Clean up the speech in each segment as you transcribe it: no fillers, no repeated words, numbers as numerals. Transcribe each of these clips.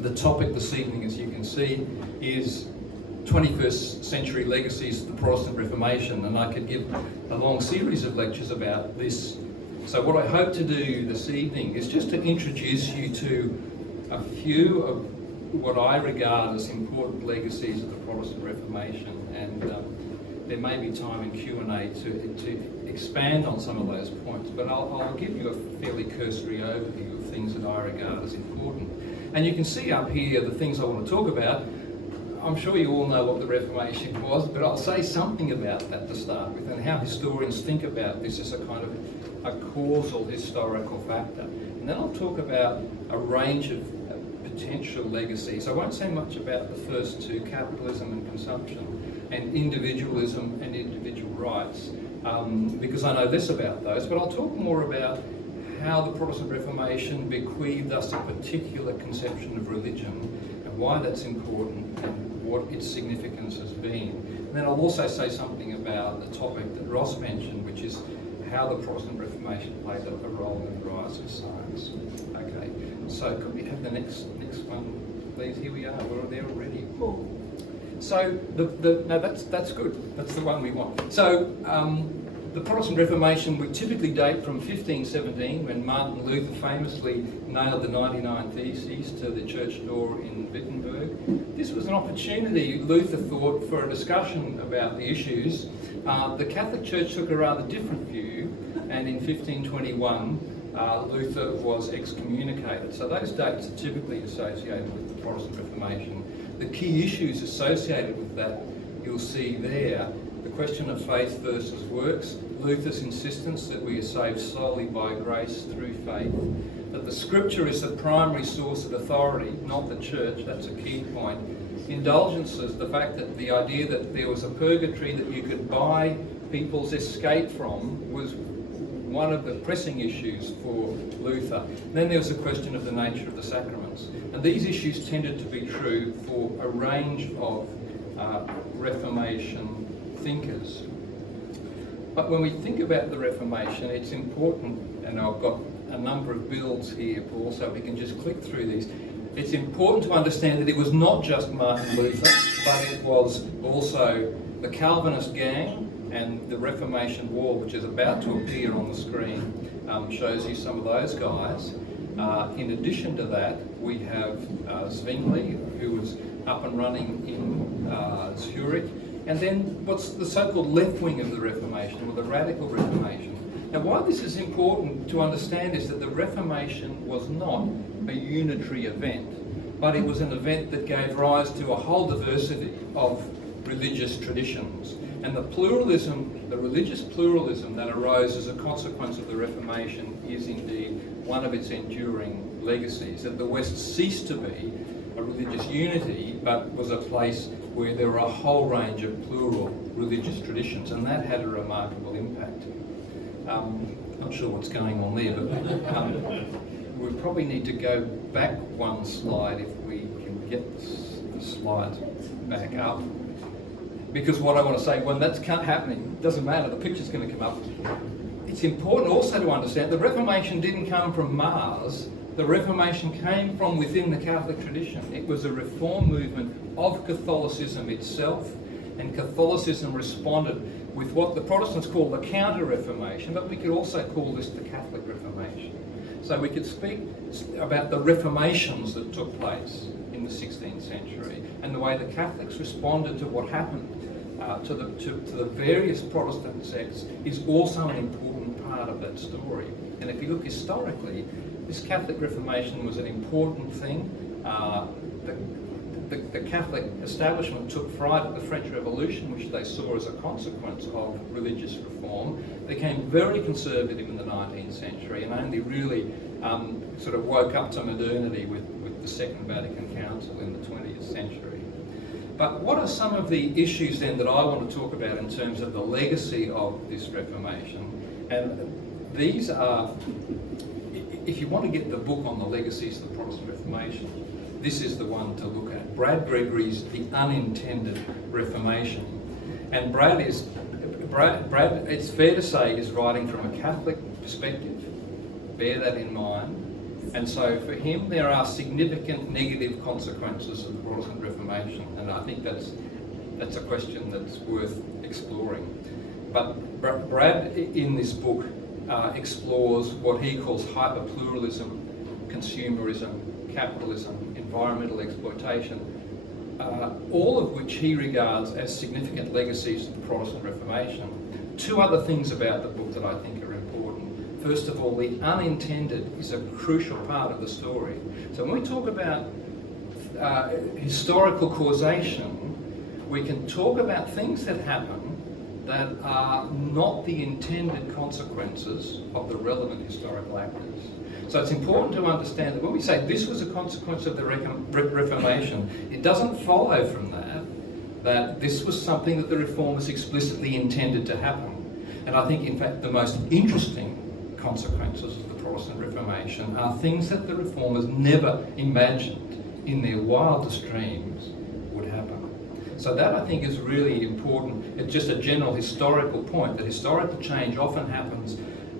The topic this evening, as you can see, is 21st century legacies of the Protestant Reformation, and I could give a long series of lectures about this. So what I hope to do this evening is just to introduce you to a few of what I regard as important legacies of the Protestant Reformation, and there may be time in Q&A to expand on some of those points, but I'll give you a fairly cursory overview of things that I regard as important. And you can see up here the things I want to talk about. I'm sure you all know what the Reformation was, but I'll say something about that to start with, and how historians think about this as a kind of a causal historical factor. And then I'll talk about a range of potential legacies. I won't say much about the first two, capitalism and consumption, and individualism and individual rights, because I know less about those, but I'll talk more about how the Protestant Reformation bequeathed us a particular conception of religion, and why that's important, and what its significance has been. And then I'll also say something about the topic that Ross mentioned, which is how the Protestant Reformation played a role in the rise of science. Okay, so could we have the next one, please? Here we are. We're there already. Cool. So no, that's good. That's the one we want. So the Protestant Reformation would typically date from 1517, when Martin Luther famously nailed the 99 Theses to the church door in Wittenberg. This was an opportunity, Luther thought, for a discussion about the issues. The Catholic Church took a rather different view, and in 1521 Luther was excommunicated. So those dates are typically associated with the Protestant Reformation. The key issues associated with that you'll see there: the question of faith versus works, Luther's insistence that we are saved solely by grace through faith, that the Scripture is the primary source of authority, not the church. That's a key point. Indulgences, the fact that the idea that there was a purgatory that you could buy people's escape from, was one of the pressing issues for Luther. Then there was the question of the nature of the sacraments. And these issues tended to be true for a range of Reformation thinkers. But when we think about the Reformation, it's important, and I've got a number of builds here, Paul, so we can just click through these. It's important to understand that it was not just Martin Luther, but it was also the Calvinist gang, and the Reformation War, which is about to appear on the screen, shows you some of those guys. In addition to that, we have Zwingli, who was up and running in Zurich, and then what's the so-called left wing of the Reformation, or the Radical Reformation. Now, why this is important to understand is that the Reformation was not a unitary event, but it was an event that gave rise to a whole diversity of religious traditions. And the pluralism, the religious pluralism that arose as a consequence of the Reformation is indeed one of its enduring legacies, that the West ceased to be a religious unity, but was a place where there were a whole range of plural religious traditions, and that had a remarkable impact. Not sure what's going on there, but we probably need to go back one slide if we can get the slides back up. Because what I want to say, when that's happening, it doesn't matter, the picture's going to come up. It's important also to understand the Reformation didn't come from Mars. The Reformation came from within the Catholic tradition. It was a reform movement of Catholicism itself, and Catholicism responded with what the Protestants call the Counter-Reformation, but we could also call this the Catholic Reformation. So we could speak about the reformations that took place in the 16th century, and the way the Catholics responded to what happened to the various Protestant sects is also an important part of that story. And if you look historically, this Catholic Reformation was an important thing. The Catholic establishment took fright at the French Revolution, which they saw as a consequence of religious reform. They became very conservative in the 19th century, and only really sort of woke up to modernity with the Second Vatican Council in the 20th century. But what are some of the issues then that I want to talk about in terms of the legacy of this Reformation? And these are, if you want to get the book on the legacies of the Protestant Reformation, this is the one to look at. Brad Gregory's The Unintended Reformation. And Brad, it's fair to say, is writing from a Catholic perspective. Bear that in mind. And so for him, there are significant negative consequences of the Protestant Reformation, and I think that's a question that's worth exploring. But Brad, in this book, explores what he calls hyperpluralism, consumerism, capitalism, environmental exploitation, all of which he regards as significant legacies of the Protestant Reformation. Two other things about the book that I think are important. First of all, the unintended is a crucial part of the story. So when we talk about historical causation, we can talk about things that happen that are not the intended consequences of the relevant historical actors. So it's important to understand that when we say this was a consequence of the Reformation, it doesn't follow from that this was something that the Reformers explicitly intended to happen. And I think, in fact, the most interesting consequences of the Protestant Reformation are things that the Reformers never imagined in their wildest dreams would happen. So that, I think, is really important. It's just a general historical point, that historical change often happens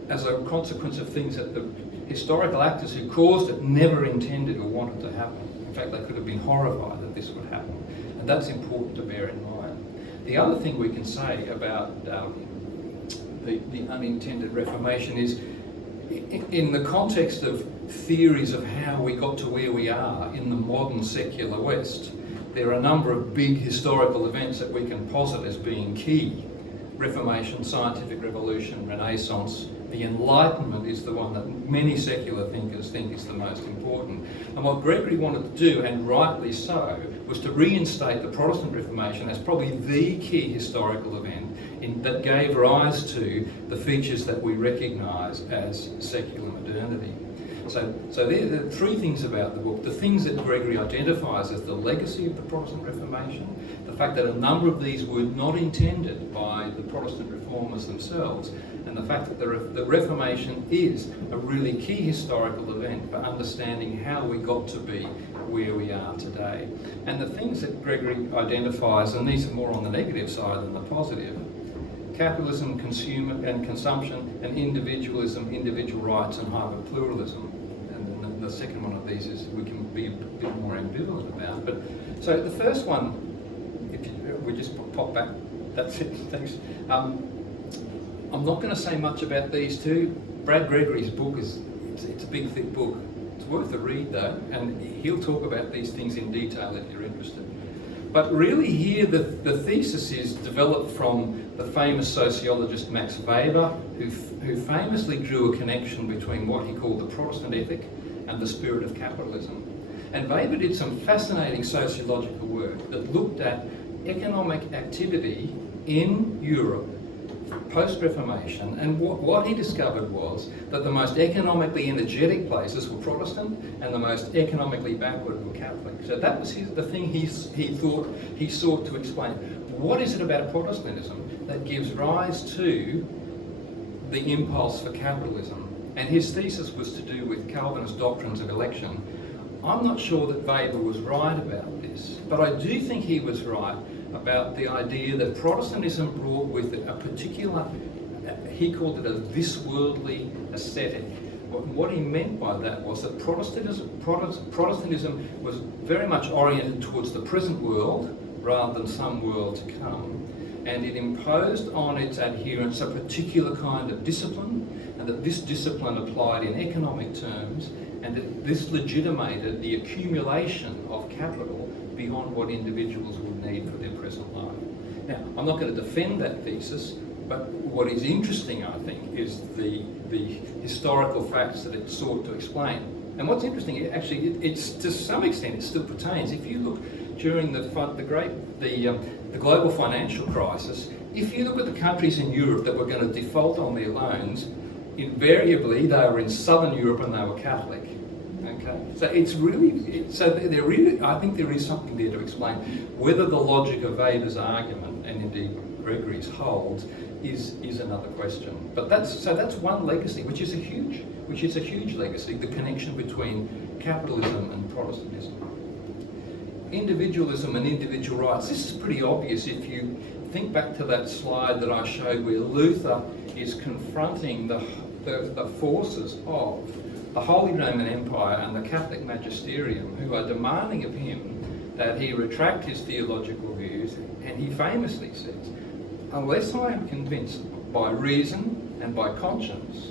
as a consequence of things that the historical actors who caused it never intended or wanted to happen. In fact, they could have been horrified that this would happen. And that's important to bear in mind. The other thing we can say about the unintended Reformation is, in the context of theories of how we got to where we are in the modern secular West, there are a number of big historical events that we can posit as being key. Reformation, scientific revolution, Renaissance. The Enlightenment is the one that many secular thinkers think is the most important. And what Gregory wanted to do, and rightly so, was to reinstate the Protestant Reformation as probably the key historical event that gave rise to the features that we recognise as secular modernity. So there are three things about the book. The things that Gregory identifies as the legacy of the Protestant Reformation, the fact that a number of these were not intended by the Protestant Reformers themselves, and the fact that the Reformation is a really key historical event for understanding how we got to be where we are today. And the things that Gregory identifies, and these are more on the negative side than the positive: capitalism, consumer and consumption, and individualism, individual rights, and hyperpluralism. And the second one of these is we can be a bit more ambivalent about. But so the first one, if we just pop back, that's it. Thanks. I'm not going to say much about these two. Brad Gregory's book it's a big, thick book. It's worth a read though, and he'll talk about these things in detail if you're interested. But really here the thesis is developed from the famous sociologist Max Weber, who famously drew a connection between what he called the Protestant ethic and the spirit of capitalism. And Weber did some fascinating sociological work that looked at economic activity in Europe post-Reformation, and what he discovered was that the most economically energetic places were Protestant and the most economically backward were Catholic. So that was the thing he sought to explain. What is it about Protestantism that gives rise to the impulse for capitalism? And his thesis was to do with Calvinist doctrines of election. I'm not sure that Weber was right about this, but I do think he was right about the idea that Protestantism brought with it a particular, he called it a this-worldly aesthetic. What he meant by that was that Protestantism was very much oriented towards the present world rather than some world to come. And it imposed on its adherents a particular kind of discipline, and that this discipline applied in economic terms, and that this legitimated the accumulation of capital beyond what individuals would need for their present life. Now, I'm not going to defend that thesis, but what is interesting, I think, is the historical facts that it sought to explain. And what's interesting, it's to some extent it still pertains. If you look during the global financial crisis, if you look at the countries in Europe that were going to default on their loans, invariably they were in Southern Europe and they were Catholic. Okay, so I think there is something there to explain whether the logic of Weber's argument, and indeed Gregory's, holds is another question. But that's one legacy, which is a huge legacy, the connection between capitalism and Protestantism. Individualism and individual rights. This is pretty obvious if you think back to that slide that I showed where Luther is confronting the forces of the Holy Roman Empire and the Catholic magisterium, who are demanding of him that he retract his theological views, and he famously says, unless I am convinced by reason and by conscience,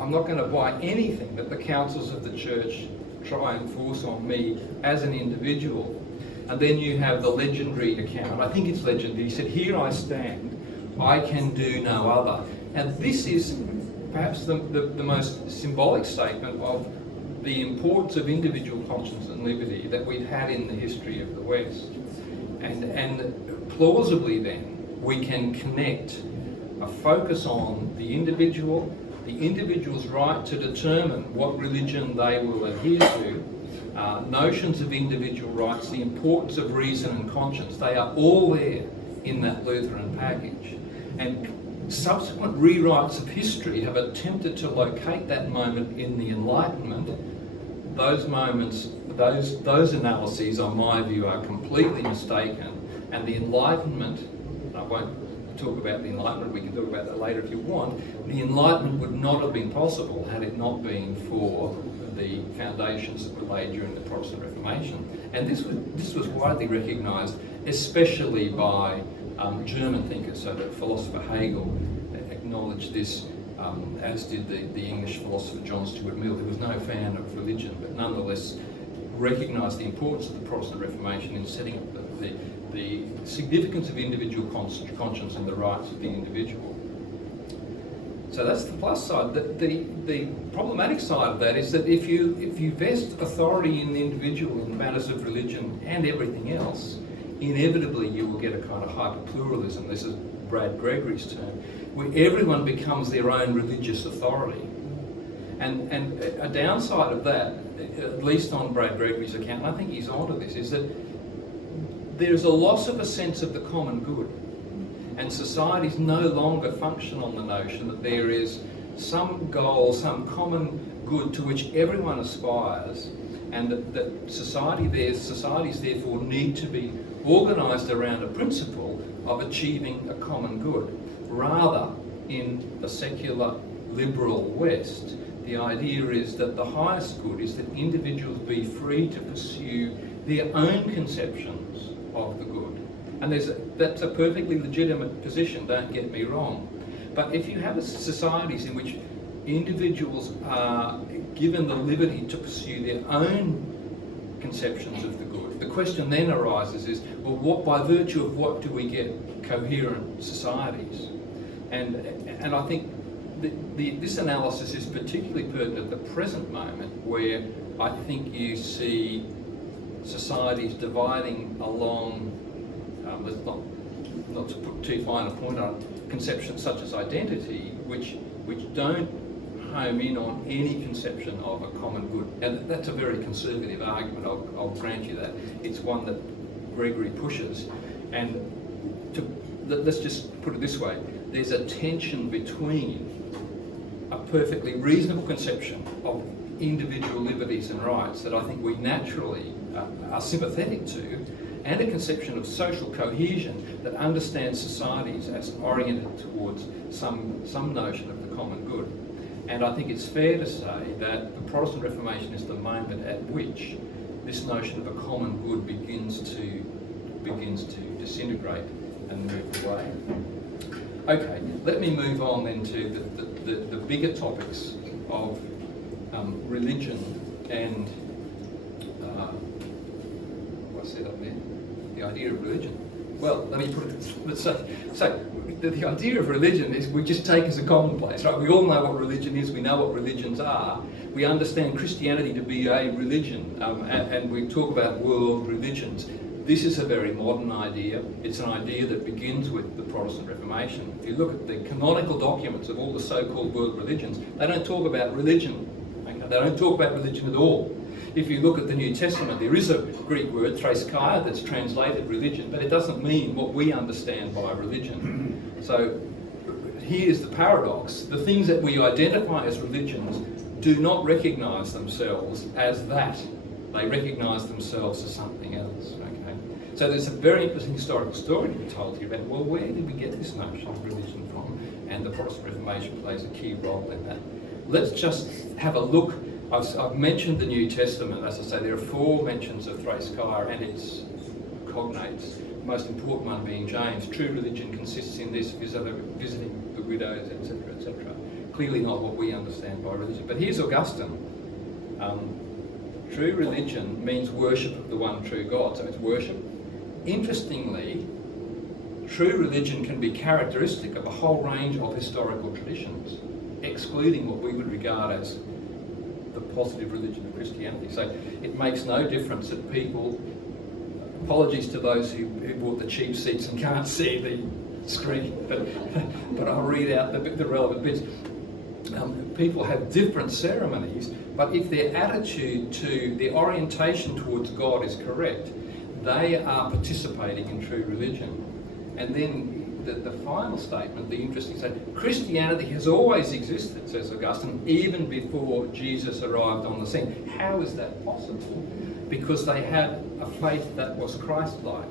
I'm not going to buy anything that the councils of the church try and force on me as an individual. And then you have the legendary account, I think it's legendary, he said, here I stand, I can do no other. And this is perhaps the most symbolic statement of the importance of individual conscience and liberty that we've had in the history of the West. And plausibly then, we can connect a focus on the individual's right to determine what religion they will adhere to, notions of individual rights, the importance of reason and conscience. They are all there in that Lutheran package. And subsequent rewrites of history have attempted to locate that moment in the Enlightenment. Those moments, those analyses, on my view, are completely mistaken. And the Enlightenment, I won't talk about the Enlightenment, we can talk about that later if you want, the Enlightenment would not have been possible had it not been for the foundations that were laid during the Protestant Reformation. And this was widely recognised, especially by German thinkers. So the philosopher Hegel acknowledged this, as did the English philosopher John Stuart Mill, who was no fan of religion, but nonetheless recognised the importance of the Protestant Reformation in setting up the significance of individual conscience and the rights of the individual. So that's the plus side. The problematic side of that is that if you vest authority in the individual in matters of religion and everything else, inevitably you will get a kind of hyper-pluralism. This is Brad Gregory's term, where everyone becomes their own religious authority. And a downside of that, at least on Brad Gregory's account, and I think he's onto this, is that there's a loss of a sense of the common good. And societies no longer function on the notion that there is some goal, some common good to which everyone aspires, and that societies therefore need to be organised around a principle of achieving a common good. Rather, in the secular liberal West, the idea is that the highest good is that individuals be free to pursue their own conceptions of the good. And that's a perfectly legitimate position, don't get me wrong. But if you have societies in which individuals are given the liberty to pursue their own conceptions of the good, the question then arises is, well, what, by virtue of what do we get coherent societies? And I think this analysis is particularly pertinent at the present moment, where I think you see societies dividing along, not to put too fine a point on it, conceptions such as identity, which don't home in on any conception of a common good. And that's a very conservative argument, I'll grant you that. It's one that Gregory pushes. And let's just put it this way, there's a tension between a perfectly reasonable conception of individual liberties and rights that I think we naturally are sympathetic to, and a conception of social cohesion that understands societies as oriented towards some notion of the common good. And I think it's fair to say that the Protestant Reformation is the moment at which this notion of a common good begins to disintegrate and move away. Okay, let me move on then to the bigger topics of religion and what's that up there? The idea of religion. Well, let me put it. Let's say the idea of religion is we just take as a commonplace, right? We all know what religion is. We know what religions are. We understand Christianity to be a religion, and we talk about world religions. This is a very modern idea. It's an idea that begins with the Protestant Reformation. If you look at the canonical documents of all the so-called world religions, they don't talk about religion. Okay? They don't talk about religion at all. If you look at the New Testament, there is a Greek word, thraskaya, that's translated religion, but it doesn't mean what we understand by religion. So here's the paradox. The things that we identify as religions do not recognise themselves as that. They recognise themselves as something else. Okay? So there's a very interesting historical story to be told here about, well, where did we get this notion of religion from? And the Protestant Reformation plays a key role in that. let's just have a look. I've mentioned the New Testament. As I say, there are 4 mentions of Thrace Kaya and its cognates. The most important one being James. True religion consists in this, visiting the widows, etc., etc. Clearly not what we understand by religion. But here's Augustine. True religion means worship of the one true God, so it's worship. Interestingly, true religion can be characteristic of a whole range of historical traditions, excluding what we would regard as the positive religion of Christianity. So it makes no difference that people, apologies to those who bought the cheap seats and can't see the screen, but I'll read out the relevant bits. People have different ceremonies, but if their attitude to their orientation towards God is correct, they are participating in true religion. And then the final statement, the interesting statement, Christianity has always existed, says Augustine, even before Jesus arrived on the scene. How is that possible? Because they had a faith that was Christ-like.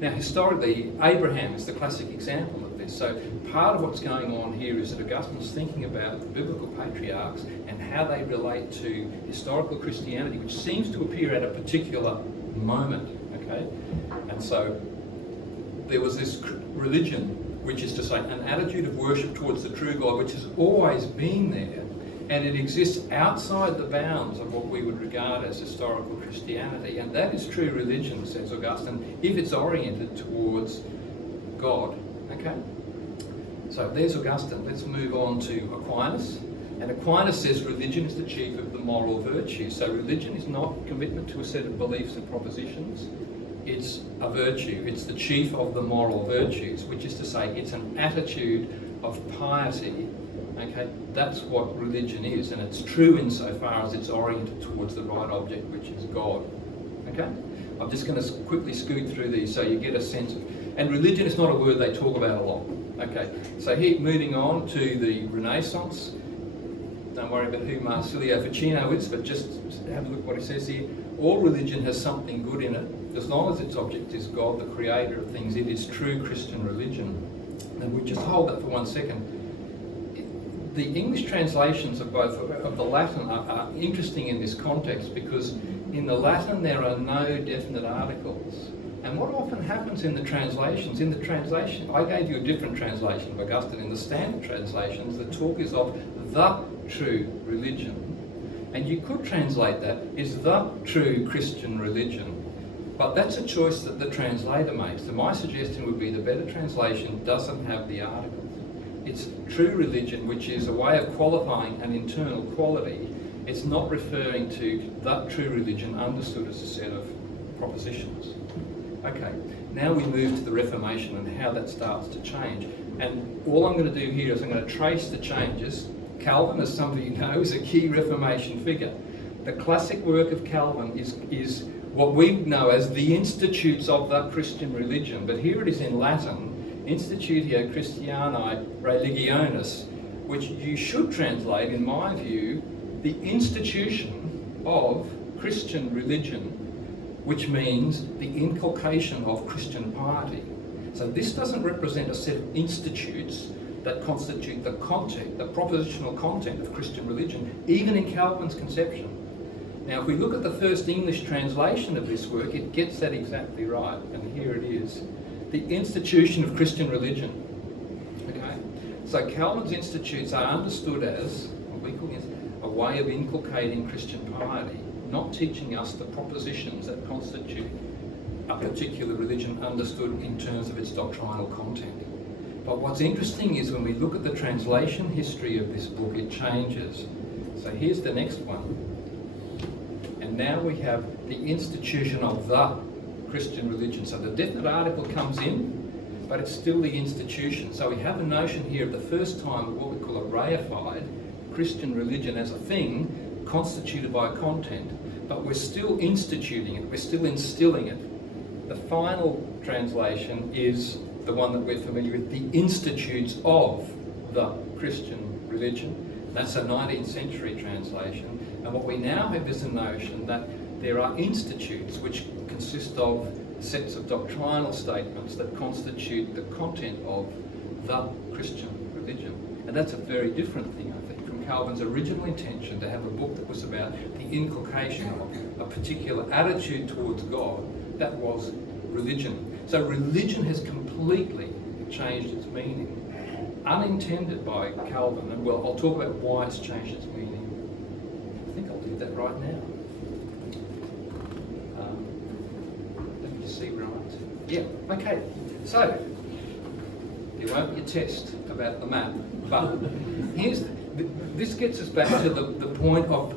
Now, historically, Abraham is the classic example of this. So part of what's going on here is that Augustine's thinking about the biblical patriarchs and how they relate to historical Christianity, which seems to appear at a particular moment, okay? And so there was this religion, which is to say an attitude of worship towards the true God, which has always been there, and it exists outside the bounds of what we would regard as historical Christianity. And that is true religion, says Augustine, if it's oriented towards God. Okay? So there's Augustine. Let's move on to Aquinas. And Aquinas says religion is the chief of the moral virtues. So religion is not commitment to a set of beliefs and propositions. It's a virtue. It's the chief of the moral virtues, which is to say it's an attitude of piety. Okay, that's what religion is, and it's true insofar as it's oriented towards the right object, which is God. Okay, I'm just going to quickly scoot through these so you get a sense of. And religion is not a word they talk about a lot. Okay, so here, moving on to the Renaissance. Don't worry about who Marsilio Ficino is, but just have a look what he says here. All religion has something good in it. As long as its object is God, the creator of things, it is true Christian religion. And we just hold that for 1 second. The English translations of both of the Latin are interesting in this context because in the Latin there are no definite articles. And what often happens in the translations, I gave you a different translation of Augustine. In the standard translations, the talk is of the true religion. And you could translate that as the true Christian religion. But that's a choice that the translator makes. So my suggestion would be the better translation doesn't have the articles. It's true religion, which is a way of qualifying an internal quality. It's not referring to the true religion understood as a set of propositions. Okay, now we move to the Reformation and how that starts to change. And all I'm going to do here is I'm going to trace the changes. Calvin, as some of you know, is a key Reformation figure. The classic work of Calvin is what we know as the Institutes of the Christian Religion, but here it is in Latin, Institutio Christianae Religionis, which you should translate, in my view, the institution of Christian religion, which means the inculcation of Christian piety. So this doesn't represent a set of institutes that constitute the content, the propositional content of Christian religion, even in Calvin's conception. Now, if we look at the first English translation of this work, it gets that exactly right, and here it is. The institution of Christian religion. Okay? So Calvin's institutes are understood as, what we call a way of inculcating Christian piety, not teaching us the propositions that constitute a particular religion understood in terms of its doctrinal content. But what's interesting is when we look at the translation history of this book, it changes. So here's the next one. And now we have the institution of the Christian religion. So the definite article comes in, but it's still the institution. So we have a notion here of the first time of what we call a reified Christian religion as a thing constituted by a content, but we're still instituting it, we're still instilling it. The final translation is the one that we're familiar with, the Institutes of the Christian Religion. That's a 19th century translation. And what we now have is a notion that there are institutes which consist of sets of doctrinal statements that constitute the content of the Christian religion. And that's a very different thing, I think, from Calvin's original intention to have a book that was about the inculcation of a particular attitude towards God, that was religion. So religion has completely changed its meaning, unintended by Calvin, and well, I'll talk about why it's changed its meaning. I think I'll do that right now. Let me just see right. Yeah, okay. So, there won't be a test about the map, but this gets us back to the point of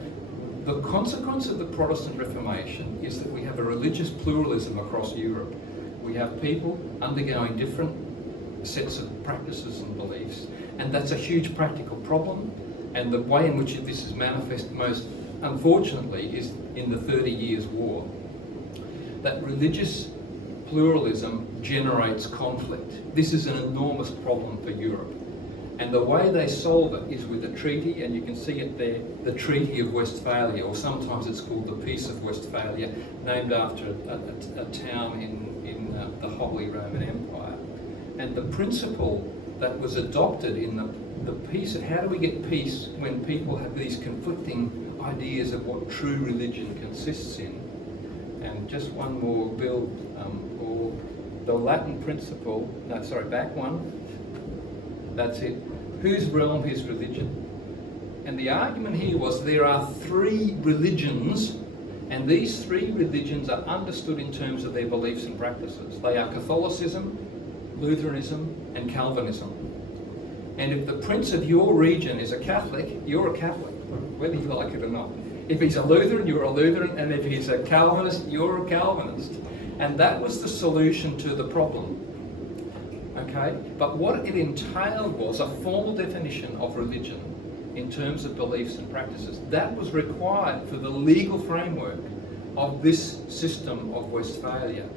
the consequence of the Protestant Reformation is that we have a religious pluralism across Europe. We have people undergoing different sets of practices and beliefs, and that's a huge practical problem. And the way in which this is manifest most unfortunately is in the 30 Years' War. That religious pluralism generates conflict. This is an enormous problem for Europe. And the way they solve it is with a treaty, and you can see it there, the Treaty of Westphalia, or sometimes it's called the Peace of Westphalia, named after a town in the Holy Roman Empire. And the principle that was adopted in the peace, how do we get peace when people have these conflicting ideas of what true religion consists in? And just one more, Bill, or the Latin principle, no, sorry, back one. That's it. Whose realm is religion? And the argument here was there are three religions, and these three religions are understood in terms of their beliefs and practices. They are Catholicism, Lutheranism, and Calvinism. And if the prince of your region is a Catholic, you're a Catholic, whether you like it or not. If he's a Lutheran, you're a Lutheran, and if he's a Calvinist, you're a Calvinist. And that was the solution to the problem. Okay, but what it entailed was a formal definition of religion in terms of beliefs and practices. That was required for the legal framework of this system of Westphalia.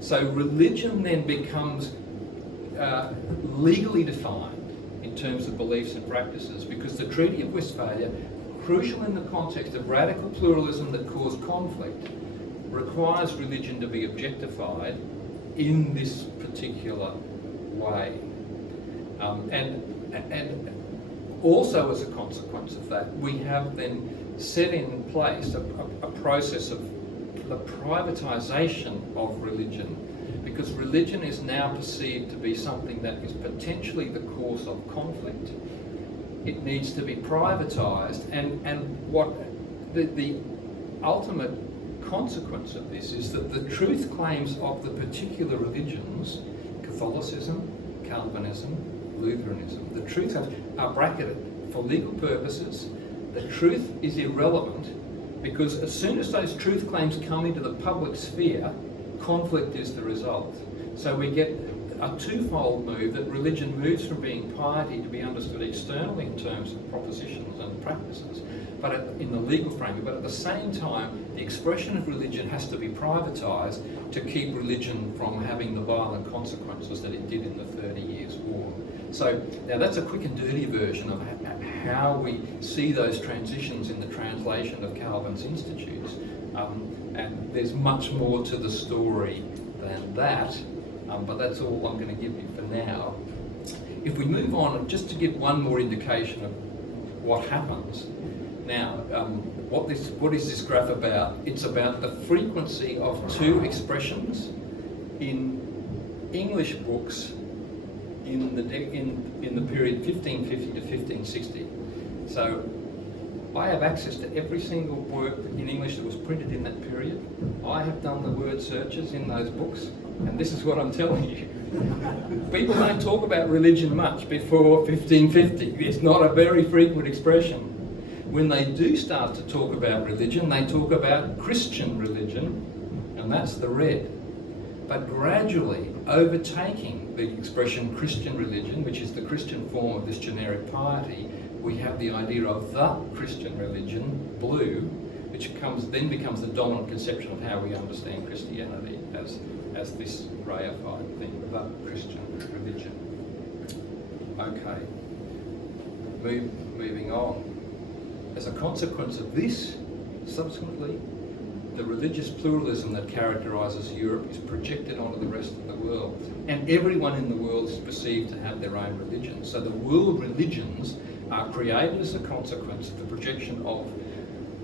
So religion then becomes legally defined in terms of beliefs and practices, because the Treaty of Westphalia, crucial in the context of radical pluralism that caused conflict, requires religion to be objectified in this particular way. And also as a consequence of that, we have then set in place a process of the privatisation of religion, because religion is now perceived to be something that is potentially the cause of conflict. It needs to be privatised, and what the ultimate consequence of this is that the truth claims of the particular religions, Catholicism, Calvinism, Lutheranism, the truth are bracketed for legal purposes. The truth is irrelevant because as soon as those truth claims come into the public sphere, conflict is the result. So we get a twofold move, that religion moves from being piety to be understood externally in terms of propositions and practices, but in the legal framework. But at the same time, the expression of religion has to be privatised to keep religion from having the violent consequences that it did in the 30 Years' War. So now that's a quick and dirty version of how we see those transitions in the translation of Calvin's Institutes. And there's much more to the story than that, but that's all I'm going to give you for now. If we move on, just to give one more indication of what happens. Now, what is this graph about? It's about the frequency of two expressions in English books in the period 1550 to 1560. So I have access to every single work in English that was printed in that period. I have done the word searches in those books, and this is what I'm telling you. People don't talk about religion much before 1550. It's not a very frequent expression. When they do start to talk about religion, they talk about Christian religion, and that's the red. But gradually overtaking the expression Christian religion, which is the Christian form of this generic piety, we have the idea of the Christian religion, blue, which then becomes the dominant conception of how we understand Christianity as this reified thing, the Christian religion. Okay, moving on. As a consequence of this, subsequently, the religious pluralism that characterises Europe is projected onto the rest of the world. And everyone in the world is perceived to have their own religion. So the world religions are created as a consequence of the projection of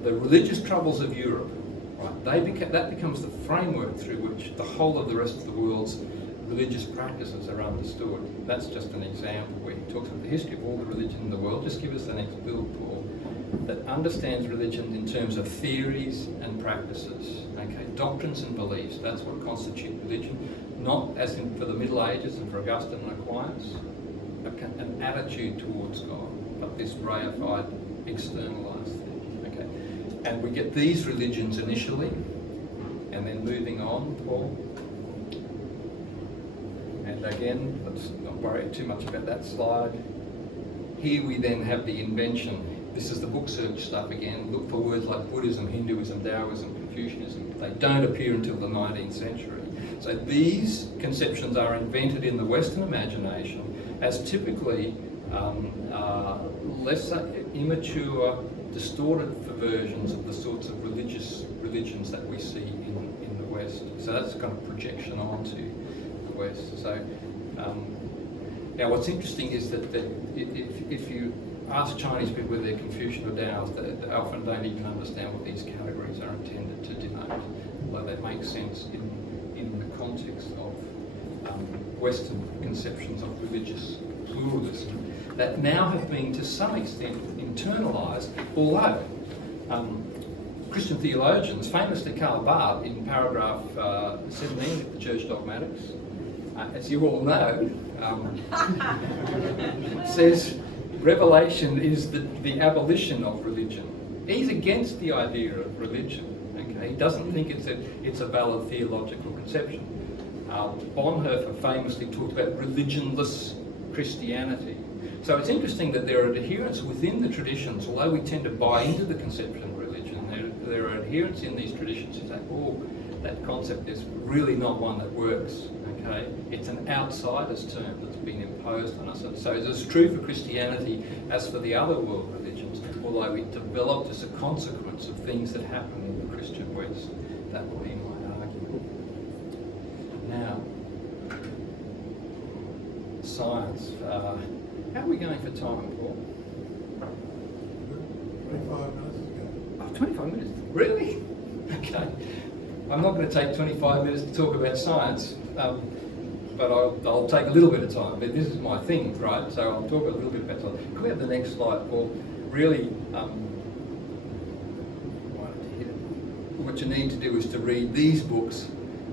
the religious troubles of Europe. Right? That becomes the framework through which the whole of the rest of the world's religious practices are understood. That's just an example where he talks about the history of all the religion in the world. Just give us the next bill, Paul, that understands religion in terms of theories and practices, okay, doctrines and beliefs. That's what constitute religion, not as in for the Middle Ages and for Augustine and Aquinas, an attitude towards God, but this reified, externalised thing, okay. And we get these religions initially, and then moving on, Paul. And again, let's not worry too much about that slide. Here we then have the invention. This is the book search stuff again. Look for words like Buddhism, Hinduism, Taoism, Confucianism. They don't appear until the 19th century. So these conceptions are invented in the Western imagination as typically lesser, immature, distorted versions of the sorts of religions that we see in the West. So that's kind of projection onto the West. So now what's interesting is that if you ask Chinese people whether they're Confucian or Taoist, they often don't even understand what these categories are intended to denote, although they make sense in the context of Western conceptions of religious pluralism that now have been to some extent internalised, although Christian theologians, famously Karl Barth in paragraph 17 of the Church Dogmatics, as you all know, says revelation is the abolition of religion. He's against the idea of religion. Okay? He doesn't think it's a valid theological conception. Bonhoeffer famously talked about religionless Christianity. So it's interesting that there are adherents within the traditions, although we tend to buy into the conception of religion, there are adherents in these traditions who say, oh, that concept is really not one that works. Okay? It's an outsider's term that's been imposed on us. So it is true for Christianity as for the other world religions, although it developed as a consequence of things that happened in the Christian West. That would be my argument. Now, science. How are we going for time, Paul? 25 minutes ago. Oh, 25 minutes? Really? Okay. I'm not going to take 25 minutes to talk about science, but I'll take a little bit of time. But this is my thing, right? So I'll talk a little bit about science. Can we have the next slide, Paul? Really, what you need to do is to read these books,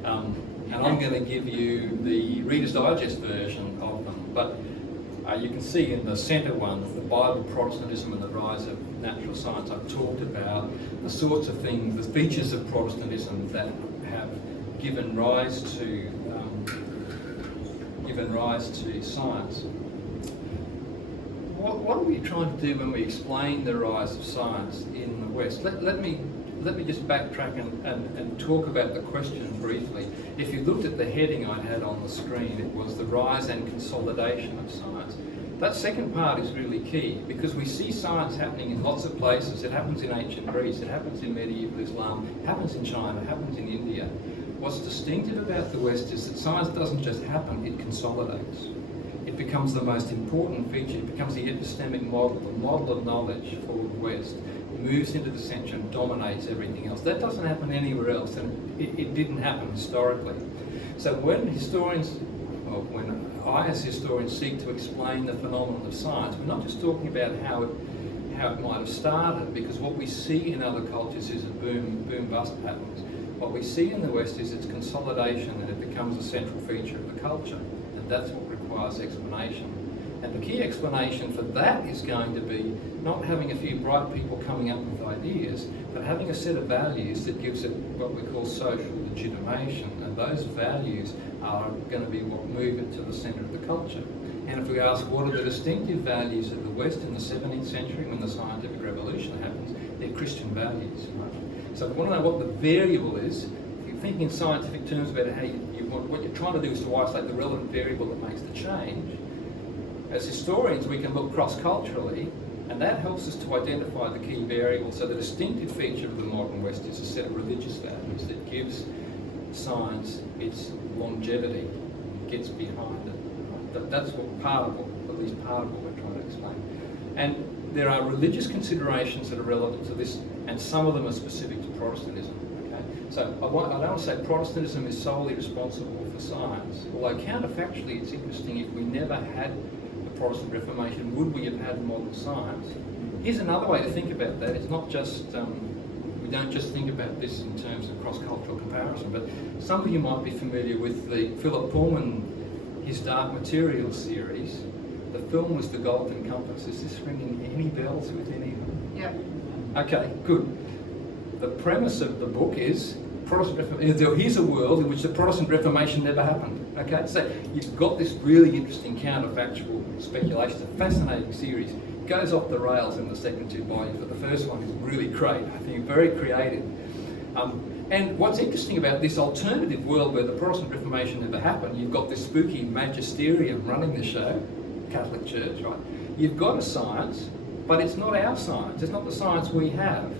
and I'm going to give you the Reader's Digest version of them. But you can see in the centre one, the Bible, Protestantism and the Rise of Natural Science. I've talked about the sorts of things, the features of Protestantism that have given rise to science. What are we trying to do when we explain the rise of science in the West? Let me just backtrack and talk about the question briefly. If you looked at the heading I had on the screen, it was the rise and consolidation of science. That second part is really key because we see science happening in lots of places. It happens in ancient Greece, it happens in medieval Islam, it happens in China, it happens in India. What's distinctive about the West is that science doesn't just happen, it consolidates. It becomes the most important feature, it becomes the epistemic model, the model of knowledge for the West. It moves into the centre and dominates everything else. That doesn't happen anywhere else, and it didn't happen historically. So when I as historians seek to explain the phenomenon of science, we're not just talking about how it might have started, because what we see in other cultures is a boom-bust patterns. What we see in the West is its consolidation, and it becomes a central feature of the culture, and that's what requires explanation. And the key explanation for that is going to be not having a few bright people coming up with ideas, but having a set of values that gives it what we call social legitimation. And those values are going to be what move it to the centre of the culture. And if we ask what are the distinctive values of the West in the 17th century when the scientific revolution happens, they're Christian values. Right? So if we want to know what the variable is, if you're thinking in scientific terms about how what you're trying to do is to isolate the relevant variable that makes the change. As historians, we can look cross-culturally, and that helps us to identify the key variable. So the distinctive feature of the modern West is a set of religious values that gives science its longevity, gets behind it. That's what at least part of what we're trying to explain. And there are religious considerations that are relevant to this, and some of them are specific to Protestantism. Okay? So I don't want to say Protestantism is solely responsible for science, although counterfactually it's interesting, if we never had the Protestant Reformation, would we have had modern science? Here's another way to think about that. It's not just, we don't just think about this in terms of cross-cultural comparison, but some of you might be familiar with the Philip Pullman, his Dark Materials series. The film was The Golden Compass. Is this ringing any bells with any? Yeah. Okay, good. The premise of the book is here's a world in which the Protestant Reformation never happened. Okay, so you've got this really interesting counterfactual speculation. It's a fascinating series. It goes off the rails in the second two volumes, but the first one is really great. I think very creative. And what's interesting about this alternative world where the Protestant Reformation never happened, you've got this spooky magisterium running the show, Catholic Church, right? You've got a science, but it's not our science. It's not the science we have.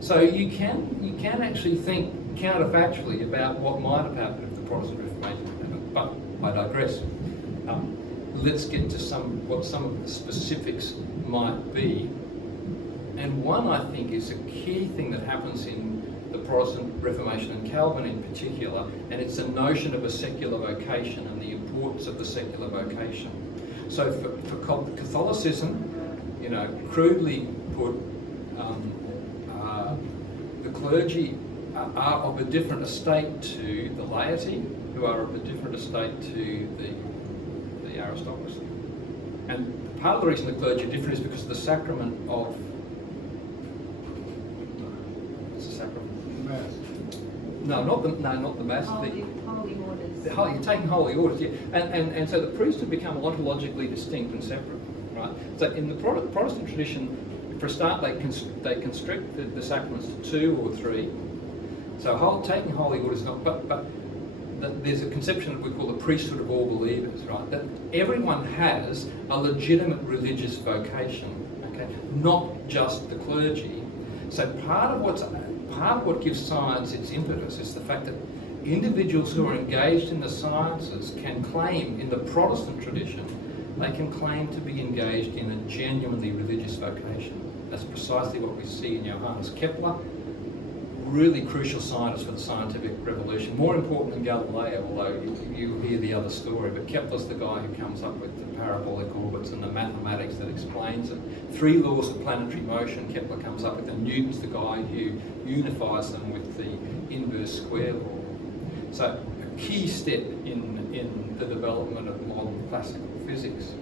So you can actually think counterfactually about what might have happened if the Protestant Reformation happened. But I digress. Let's get to what some of the specifics might be. And one, I think, is a key thing that happens in the Protestant Reformation and Calvin in particular, and it's the notion of a secular vocation and the importance of the secular vocation. So for Catholicism, crudely put, the clergy are of a different estate to the laity, who are of a different estate to the aristocracy. And part of the reason the clergy are different is because of the sacrament of... What's the sacrament? Mass. No, not the Mass. Holy orders. You're taking holy orders, yeah. And so the priests have become ontologically distinct and separate, right? So in the Protestant tradition, for a start, they constrict the sacraments to 2 or 3. So taking holy orders is not, but there's a conception that we call the priesthood of all believers, right? That everyone has a legitimate religious vocation, okay? Not just the clergy. So part of what gives science its impetus is the fact that individuals who are engaged in the sciences can claim, in the Protestant tradition, they can claim to be engaged in a genuinely religious vocation. That's precisely what we see in Johannes Kepler, really crucial scientist for the scientific revolution, more important than Galileo, although you hear the other story, but Kepler's the guy who comes up with the parabolic orbits and the mathematics that explains it. 3 laws of planetary motion Kepler comes up with, and Newton's the guy who unifies them with the inverse square law. So a key step in the development of modern classical physics.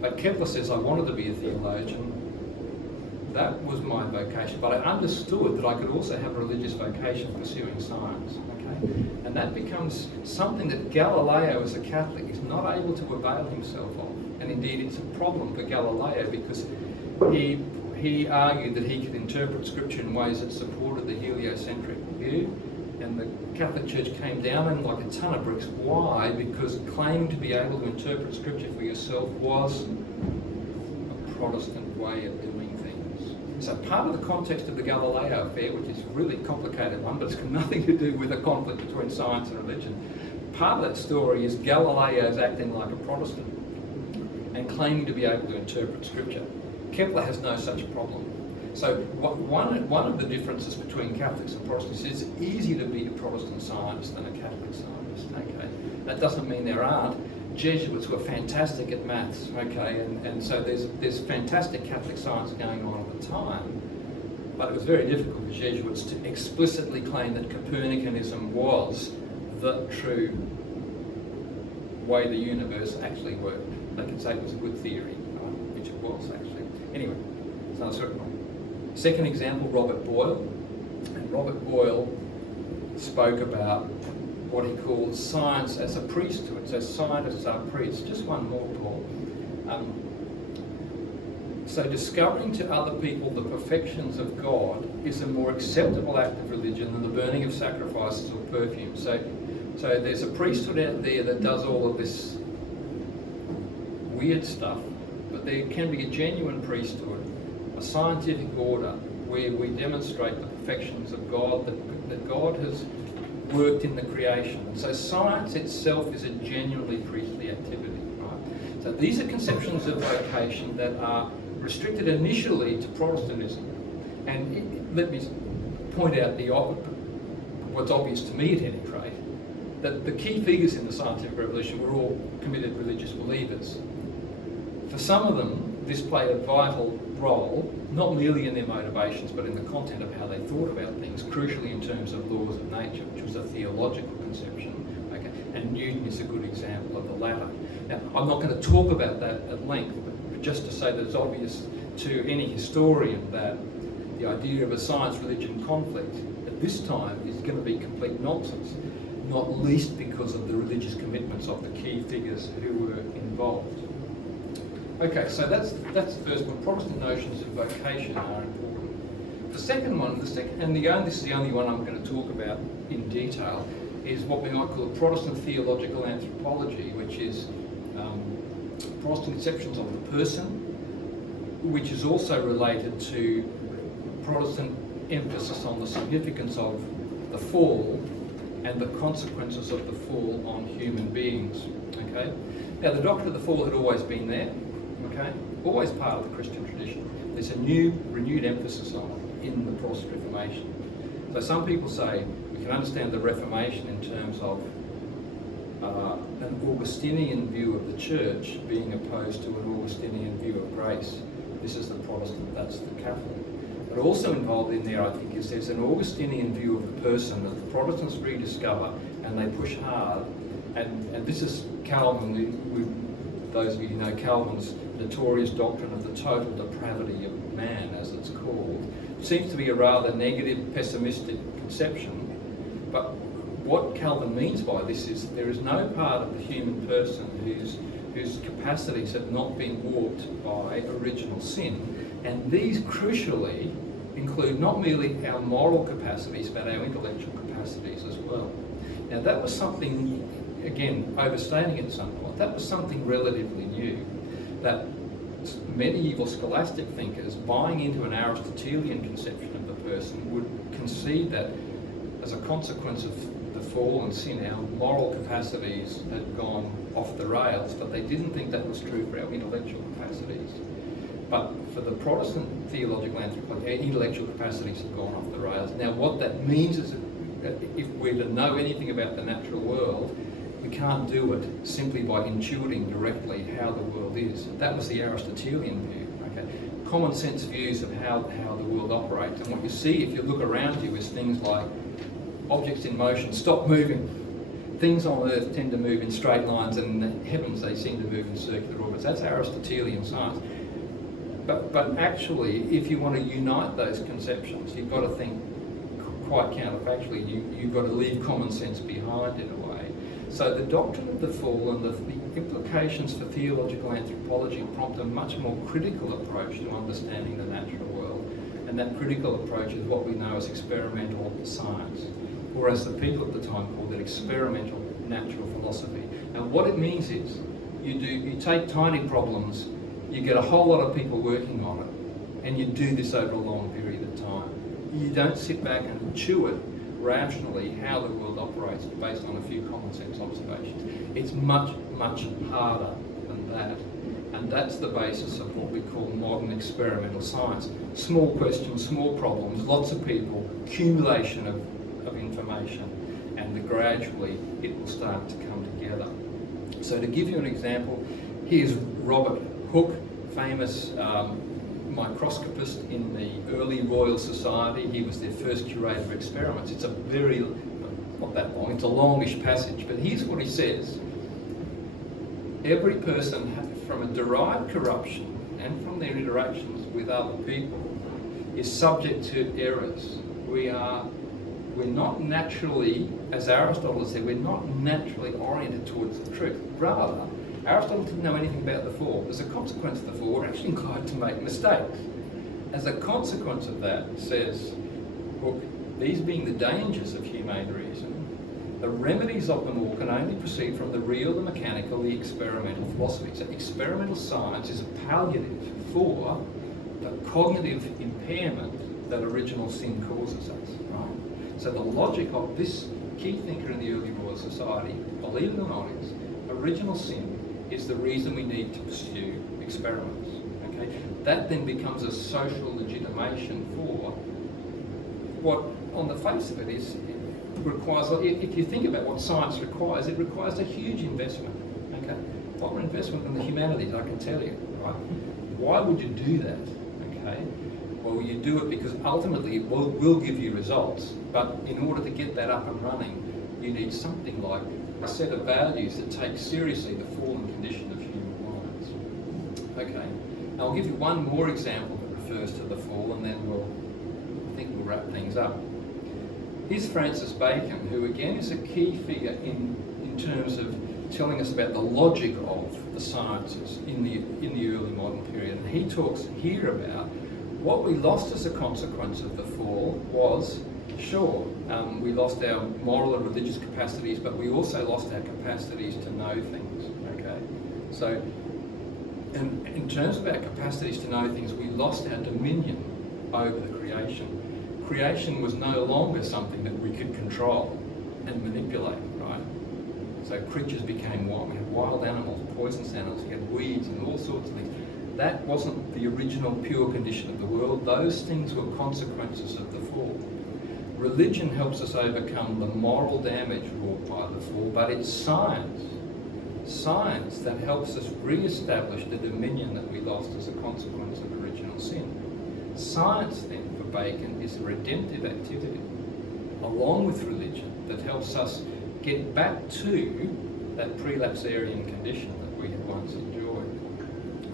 But Kepler says, I wanted to be a theologian. That was my vocation, but I understood that I could also have a religious vocation pursuing science, okay? And that becomes something that Galileo, as a Catholic, is not able to avail himself of. And indeed, it's a problem for Galileo because he argued that he could interpret Scripture in ways that supported the heliocentric view, and the Catholic Church came down on him like a ton of bricks. Why? Because claiming to be able to interpret Scripture for yourself was a Protestant way of doing things. So part of the context of the Galileo affair, which is a really complicated one, but it's got nothing to do with a conflict between science and religion, part of that story is Galileo's acting like a Protestant and claiming to be able to interpret Scripture. Kepler has no such problem. So one of the differences between Catholics and Protestants is it's easier to be a Protestant scientist than a Catholic scientist, okay? That doesn't mean there aren't. Jesuits were fantastic at maths, okay, and so there's fantastic Catholic science going on at the time, but it was very difficult for Jesuits to explicitly claim that Copernicanism was the true way the universe actually worked. They could say it was a good theory, which it was actually. Anyway, so that's certain. Second example, Robert Boyle. And Robert Boyle spoke about what he called science as a priesthood. So scientists are priests. Just one more, Paul. So discovering to other people the perfections of God is a more acceptable act of religion than the burning of sacrifices or perfume. So there's a priesthood out there that does all of this weird stuff, but there can be a genuine priesthood, a scientific order where we demonstrate the perfections of God, that God has worked in the creation. And so science itself is a genuinely priestly activity, right? So these are conceptions of vocation that are restricted initially to Protestantism. And let me point out what's obvious to me at any rate, that the key figures in the scientific revolution were all committed religious believers. For some of them, this played a vital role, not merely in their motivations, but in the content of how they thought about things, crucially in terms of laws of nature, which was a theological conception. Okay? And Newton is a good example of the latter. Now, I'm not going to talk about that at length, but just to say that it's obvious to any historian that the idea of a science-religion conflict at this time is going to be complete nonsense, not least because of the religious commitments of the key figures who were involved. Okay, so that's the first one. Protestant notions of vocation are important. The second one, this is the only one I'm going to talk about in detail, is what we might call Protestant theological anthropology, which is Protestant conceptions of the person, which is also related to Protestant emphasis on the significance of the fall and the consequences of the fall on human beings. Okay? Now, the doctrine of the fall had always been there. Okay? Always part of the Christian tradition. There's a renewed emphasis on it in the Protestant Reformation. So some people say we can understand the Reformation in terms of an Augustinian view of the church being opposed to an Augustinian view of grace. This is the Protestant, that's the Catholic. But also involved in there, I think, is there's an Augustinian view of the person that the Protestants rediscover and they push hard. And this is Calvin, those of you who know Calvin's notorious doctrine of the total depravity of man, as it's called. It seems to be a rather negative, pessimistic conception. But what Calvin means by this is there is no part of the human person whose capacities have not been warped by original sin. And these crucially include not merely our moral capacities, but our intellectual capacities as well. Now that was something, again, overstating it somewhat, that was something relatively new, that medieval scholastic thinkers buying into an Aristotelian conception of the person would concede that as a consequence of the fall and sin, our moral capacities had gone off the rails, but they didn't think that was true for our intellectual capacities. But for the Protestant theological anthropology, our intellectual capacities have gone off the rails. Now what that means is that if we're to know anything about the natural world, we can't do it simply by intuiting directly how the world is. That was the Aristotelian view. Okay? Common sense views of how the world operates. And what you see if you look around you is things like objects in motion stop moving. Things on Earth tend to move in straight lines, and in the heavens they seem to move in circular orbits. That's Aristotelian science. But actually, if you want to unite those conceptions, you've got to think quite counterfactually. You've got to leave common sense behind in a way. So the doctrine of the fall and the implications for theological anthropology prompt a much more critical approach to understanding the natural world. And that critical approach is what we know as experimental science, or as the people at the time called it, experimental natural philosophy. And what it means is you take tiny problems, you get a whole lot of people working on it, and you do this over a long period of time. You don't sit back and chew it rationally how the world operates based on a few common sense observations. It's much, much harder than that. And that's the basis of what we call modern experimental science. Small questions, small problems, lots of people, accumulation of information, and gradually it will start to come together. So to give you an example, here's Robert Hooke, famous microscopist in the early Royal Society. He was their first curator of experiments. It's a very, not that long, it's a longish passage, but here's what he says. Every person, from a derived corruption and from their interactions with other people, is subject to errors. We're not naturally, as Aristotle said, we're not naturally oriented towards the truth. Rather, Aristotle didn't know anything about the fall. As a consequence of the fall, we're actually inclined to make mistakes. As a consequence of that, says Hooke, these being the dangers of humane reason, the remedies of them all can only proceed from the real, the mechanical, the experimental philosophy. So experimental science is a palliative for the cognitive impairment that original sin causes us, right? So the logic of this key thinker in the early Royal Society, believe it or not, is original sin is the reason we need to pursue experiments. Okay? Okay? That then becomes a social legitimation for what, on the face of it, is requires. If you think about what science requires, it requires a huge investment. Okay, what investment in the humanities, I can tell you. Right? Why would you do that? Okay, well, you do it because ultimately it will give you results. But in order to get that up and running, you need something like a set of values that take seriously the fallen condition of human minds. Okay, I'll give you one more example that refers to the fall, and then I think we'll wrap things up. Here's Francis Bacon, who again is a key figure in terms of telling us about the logic of the sciences in the early modern period. And he talks here about what we lost as a consequence of the fall was, sure, we lost our moral and religious capacities, but we also lost our capacities to know things. Okay, so in terms of our capacities to know things, we lost our dominion over the creation. Creation was no longer something that we could control and manipulate, right? So creatures became wild. We had wild animals, poisonous animals, we had weeds and all sorts of things. That wasn't the original pure condition of the world. Those things were consequences of the fall. Religion helps us overcome the moral damage wrought by the fall, but it's science that helps us re-establish the dominion that we lost as a consequence of original sin. Science then, for Bacon, is a redemptive activity, along with religion, that helps us get back to that prelapsarian condition that we had once enjoyed.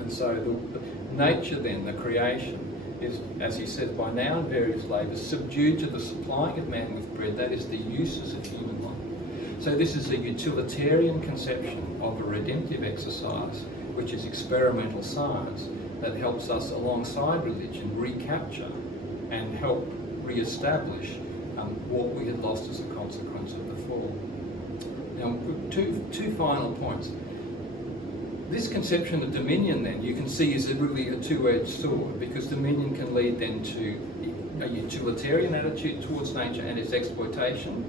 And so the nature then, the creation, is, as he says, by now in various labours, subdued to the supplying of man with bread, that is the uses of human life. So this is a utilitarian conception of a redemptive exercise, which is experimental science, that helps us, alongside religion, recapture and help re-establish what we had lost as a consequence of the fall. Now, two final points. This conception of dominion, then, you can see is really a two-edged sword, because dominion can lead then to a utilitarian attitude towards nature and its exploitation,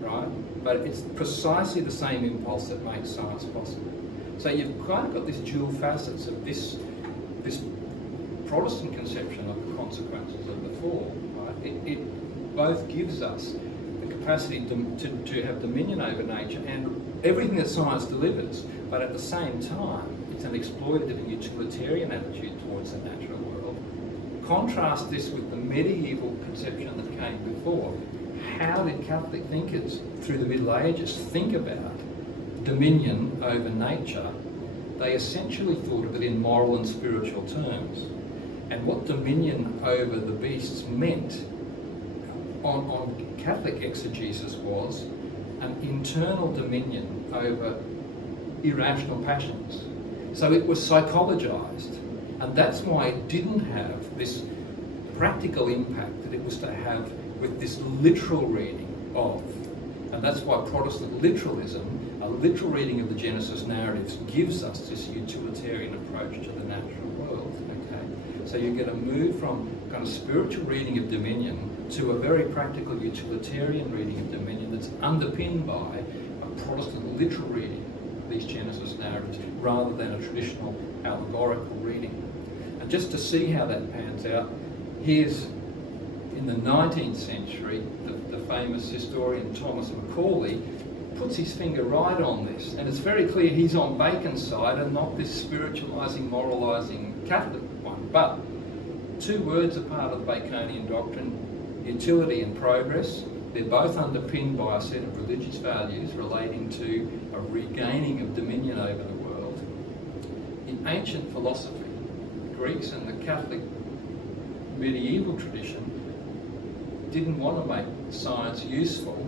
right? But it's precisely the same impulse that makes science possible. So you've kind of got these dual facets of this Protestant conception of the consequences of the fall. Right? It both gives us the capacity to have dominion over nature and everything that science delivers, but at the same time, it's an exploitative and utilitarian attitude towards the natural world. Contrast this with the medieval conception that came before. How did Catholic thinkers through the Middle Ages think about dominion over nature? They essentially thought of it in moral and spiritual terms. And what dominion over the beasts meant on Catholic exegesis was an internal dominion over irrational passions. So it was psychologized, and that's why it didn't have this practical impact that it was to have with this literal reading of. And that's why Protestant literalism, a literal reading of the Genesis narratives, gives us this utilitarian approach to the natural world. Okay? So you get a move from kind of spiritual reading of dominion to a very practical utilitarian reading of dominion that's underpinned by a Protestant literal reading of these Genesis narratives rather than a traditional allegorical reading. And just to see how that pans out, here's in the 19th century, the famous historian Thomas Macaulay puts his finger right on this, and it's very clear he's on Bacon's side and not this spiritualising, moralising Catholic one. But two words are part of the Baconian doctrine: utility and progress. They're both underpinned by a set of religious values relating to a regaining of dominion over the world. In ancient philosophy, the Greeks and the Catholic medieval tradition didn't want to make science useful.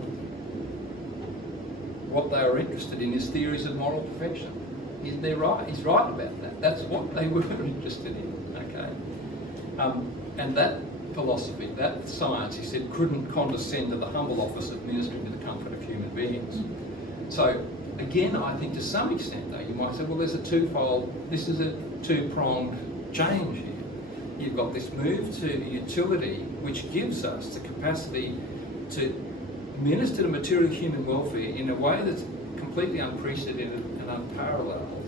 What they were interested in is theories of moral perfection. He's right about that. That's what they were interested in, okay? And that philosophy, that science, he said, couldn't condescend to the humble office of ministering to the comfort of human beings. So, again, I think to some extent, though, you might say, well, there's a this is a two-pronged change here. You've got this move to utility, which gives us the capacity to minister to material human welfare in a way that's completely unprecedented and unparalleled.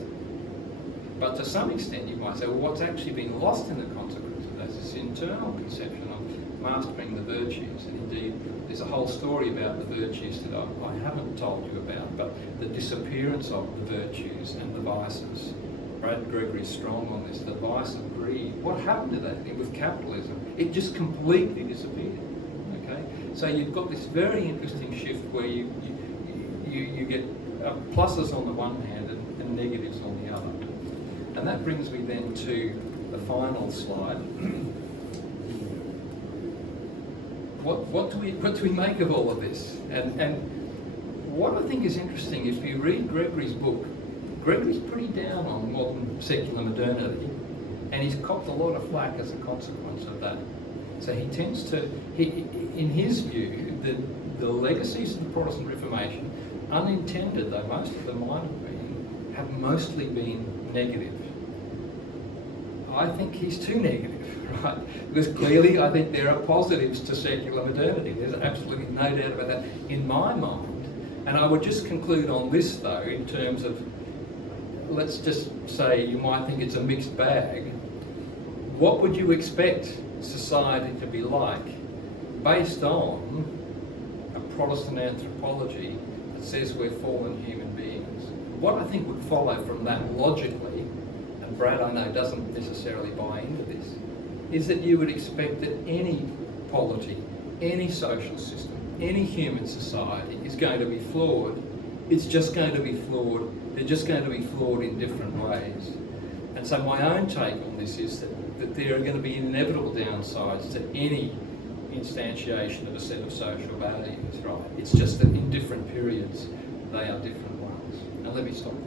But to some extent, you might say, well, what's actually been lost in the consequence of that is this internal conception of mastering the virtues. And indeed, there's a whole story about the virtues that I haven't told you about, but the disappearance of the virtues and the vices. Brad Gregory's strong on this, the vice of greed. What happened to that with capitalism? It just completely disappeared. Okay, so you've got this very interesting shift where you get pluses on the one hand and negatives on the other. And that brings me then to the final slide. What do we make of all of this? And what I think is interesting, if you read Gregory's book, Gregory's pretty down on modern secular modernity, and he's copped a lot of flack as a consequence of that. So he tends to, in his view, the legacies of the Protestant Reformation, unintended though most of them might have been, have mostly been negative. I think he's too negative, right? Because clearly I think there are positives to secular modernity. There's absolutely no doubt about that in my mind. And I would just conclude on this though, in terms of, let's just say you might think it's a mixed bag. What would you expect society to be like based on a Protestant anthropology that says we're fallen human beings? What I think would follow from that logically, and Brad I know doesn't necessarily buy into this, is that you would expect that any polity, any social system, any human society is going to be flawed. It's just going to be flawed. They're just going to be flawed in different ways. And so my own take on this is that there are going to be inevitable downsides to any instantiation of a set of social values, right? It's just that in different periods, they are different ones. Now let me stop there.